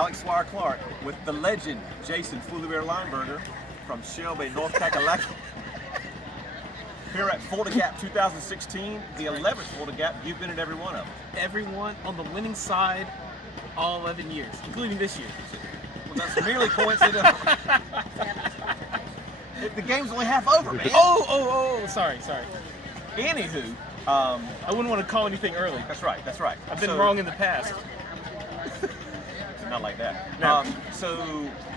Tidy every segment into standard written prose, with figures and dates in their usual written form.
Alex Swire Clark with the legend Jason Foolybear Lineberger from Shelby, North Kakalaki. Here at Fulda Gap 2016, the 11th Fulda Gap. You've been at every one of them. Everyone on the winning side, all 11 years, including this year. Well, that's merely coincidental. The game's only half over, man. Oh, sorry. Anywho, I wouldn't want to call anything early. That's right. I've been wrong in the past. Not like that. No. So,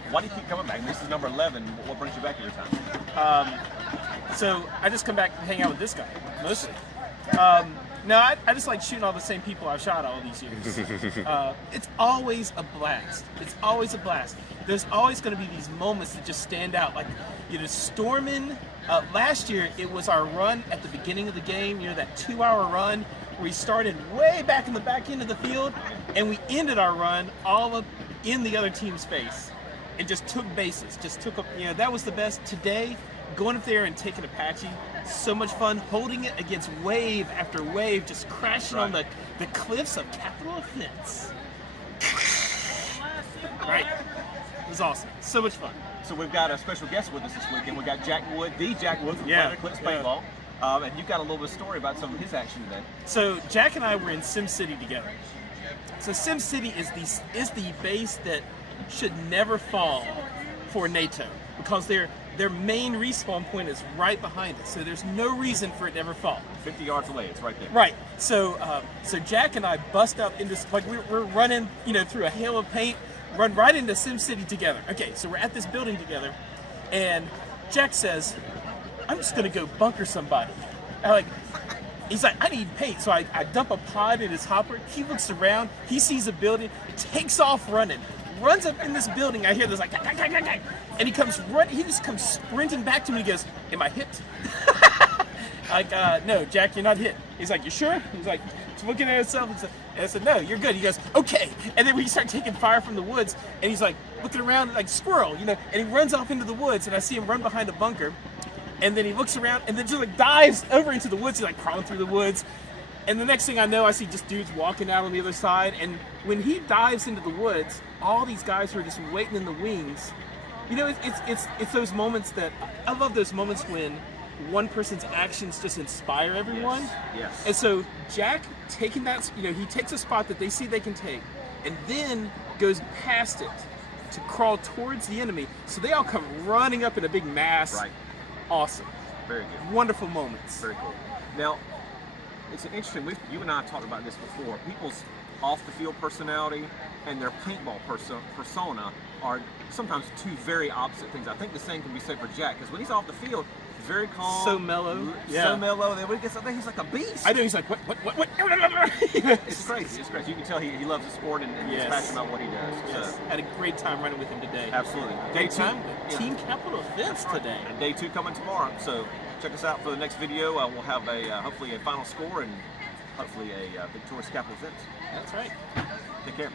why do you keep coming back? This is number 11. What brings you back every time? So I just come back and hang out with this guy, mostly. No, I just like shooting all the same people I've shot all these years. It's always a blast. There's always going to be these moments that just stand out. Like, storming. Last year, it was our run at the beginning of the game, that 2-hour run where we started way back in the back end of the field, and we ended our run all up in the other team's face and just took bases. That was the best. Today, going up there and taking Apache, so much fun, holding it against wave after wave, just crashing on the cliffs of Capital Offense. Right. It was awesome. So much fun. So we've got a special guest with us this weekend. We've got Jack Wood, the Jack Wood from Planet Eclipse Paintball. And you've got a little bit of story about some of his action today. So Jack and I were in Sim City together. So Sim City is the base that should never fall for NATO, because their main respawn point is right behind it, so there's no reason for it to ever fall. 50 yards away, it's right there. Right. So Jack and I bust up into, like, we're running, through a hail of paint, run right into Sim City together. Okay, so we're at this building together, and Jack says, "I'm just gonna go bunker somebody." He's like, "I need paint," so I dump a pod in his hopper. He looks around, he sees a building, takes off running. Runs up in this building. I hear this like, and he just comes sprinting back to me. He goes, "Am I hit?" No, Jack, you're not hit. He's like, "You sure?" He's like, he's looking at himself, and I said, "No, you're good." He goes, "Okay." And then we start taking fire from the woods, and he's like looking around like squirrel, and he runs off into the woods, and I see him run behind a bunker, and then he looks around, and then just like dives over into the woods. He's like crawling through the woods. And the next thing I know, I see just dudes walking out on the other side. And when he dives into the woods, all these guys who are just waiting in the wings. It's those moments that I love. Those moments when one person's actions just inspire everyone. Yes. And so Jack taking that, he takes a spot that they see they can take, and then goes past it to crawl towards the enemy. So they all come running up in a big mass. Right. Awesome. Very good. Wonderful moments. Very cool. Now, it's an interesting, you and I talked about this before. People's off-the-field personality and their paintball persona are sometimes two very opposite things. I think the same can be said for Jack, because when he's off the field, he's very calm. So mellow. So mellow. Then when he gets up there, he's like a beast. I know, he's like, what? It's crazy. You can tell he loves the sport and he's passionate about what he does. Yes. So. Had a great time running with him today. Absolutely. Great time with Team Capital Offense today. And day 2 coming tomorrow. So check us out for the next video. We'll have hopefully a final score and hopefully a victorious Capital Offense. That's right. Take care.